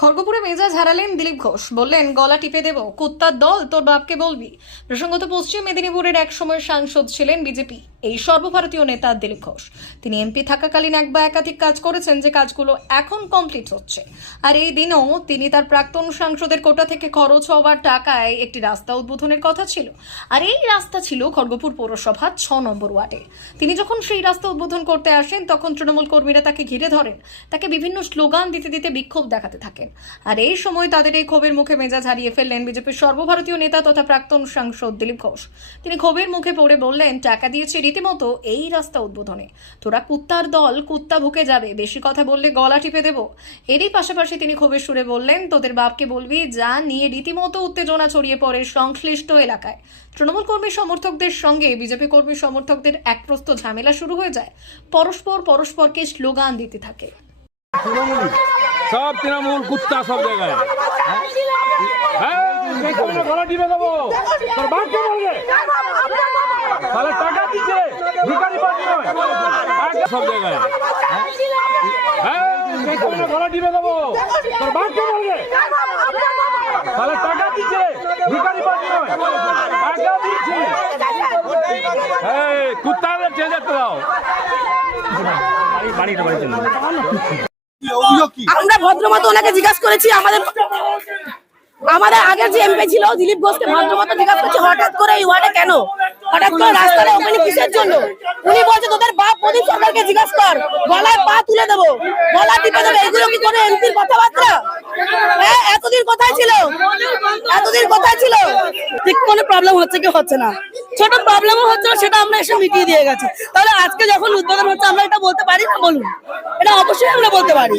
খড়গপুরে মেজাজ হারালেন দিলীপ ঘোষ। বললেন, গলা টিপে দেব, কুত্তার দল, তোর বাপকে বলবি। প্রসঙ্গত পশ্চিম মেদিনীপুরের এক সময় সাংসদ ছিলেন বিজেপি। এই সর্বভারতীয় নেতা দিলীপ ঘোষ। তিনি এমপি থাকাকালীন এক বা একাধিক কাজ করেছেন যে কাজগুলো এখন কমপ্লিট হচ্ছে। আর এই দিনও তিনি তার প্রাক্তন সাংসদের কোটা থেকে খরচ হওয়ার টাকায় একটি রাস্তা উদ্বোধনের কথা ছিল। আর এই রাস্তা ছিল খড়গপুর পৌরসভা ছ নম্বর ওয়ার্ডে। তিনি যখন সেই রাস্তা উদ্বোধন করতে আসেন, তখন তৃণমূল কর্মীরা তাকে ঘিরে ধরেন। তাকে বিভিন্ন স্লোগান দিতে দিতে বিক্ষোভ দেখাতে থাকেন। আর এই সময় তাদের এই ক্ষোভের মুখে মেজাজ হারিয়ে ফেললেন বিজেপির সর্বভারতীয় নেতা তথা প্রাক্তন সাংসদ দিলীপ ঘোষ। তিনি ক্ষোভের মুখে পড়ে বললেন, টাকা দিয়েছে রীতিমতো এই রাস্তা উদ্বোধনে। তোরা কুত্তার দল, কুত্তা ভুকে যাবে, বেশি কথা বললে গলা টিপে দেব। এরই পাশাপাশি তিনি ক্ষোভের সুরে বললেন, তোদের বাপকে বলবি, যা নিয়ে রীতিমতো উত্তেজনা ছড়িয়ে পড়ে সংশ্লিষ্ট এলাকায়। তৃণমূল কর্মী সমর্থকদের সঙ্গে বিজেপি কর্মী সমর্থকদের একপ্রস্ত ঝামেলা শুরু হয়ে যায়। পরস্পর পরস্পরকে স্লোগান দিতে থাকে। সব তৃণমূল, কুত্তা সব জায়গায়। হ্যাঁ গলা টিপে দেবো। তোর বাপকে বলবে। সব জায়গায়। হ্যাঁ টিপে দেবো। তোর বাপকে বলবে। তাহলে টাকা দিচ্ছে। ভিখারি পার্টি নয়। টাকা দিচ্ছে। এই চেয়ে যেতে দাও। বাড়ি বাড়ি। আমরা ভদ্রমতো ওনাকে জিজ্ঞাসা করেছি আমাদের আমাদের আগের যে এমপি ছিল দিলীপ ঘোষকে ভদ্রমতো জিজ্ঞাসা করছি হঠাৎ করে এই ওয়ার্ডে কেন? রাস্তাটা ওখানে জন্য? উনি বলছে, তোদের বাপ প্রদীপ সরকারকে জিজ্ঞাসা কর। গলায় পা তুলে দেবো। গলা টিপে দেবো। এগুলো কি করে এমপির কথাবার্তা? হ্যাঁ এতদিন কোথায় ছিল? এতদিন কোথায় ছিল? ঠিক, কোনো প্রবলেম হচ্ছে কি? হচ্ছে না। ছোট প্রবলেমও হচ্ছে সেটা আমরা এসে মিটিয়ে দিয়ে গেছি। তাহলে আজকে যখন উদ্বোধন হচ্ছে, আমরা এটা বলতে পারি না? বলুন। এটা অবশ্যই আমরা বলতে পারি।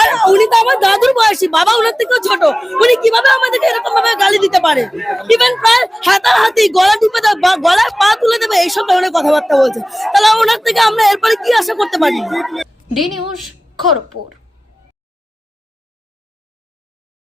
আর উনি তো আমার দাদুর বয়সী, বাবা ওনার থেকেও ছোট। উনি কীভাবে আমাদেরকে এরকম ভাবে গালি দিতে পারে? ইভেন প্রায় হাতাহাতি, গলা টিপে দেবে বা গলায় পা তুলে দেবে, এইসব ধরনের কথাবার্তা বলছে। তাহলে ওনার থেকে আমরা এরপরে কি আশা করতে পারি? D news Kharagpur.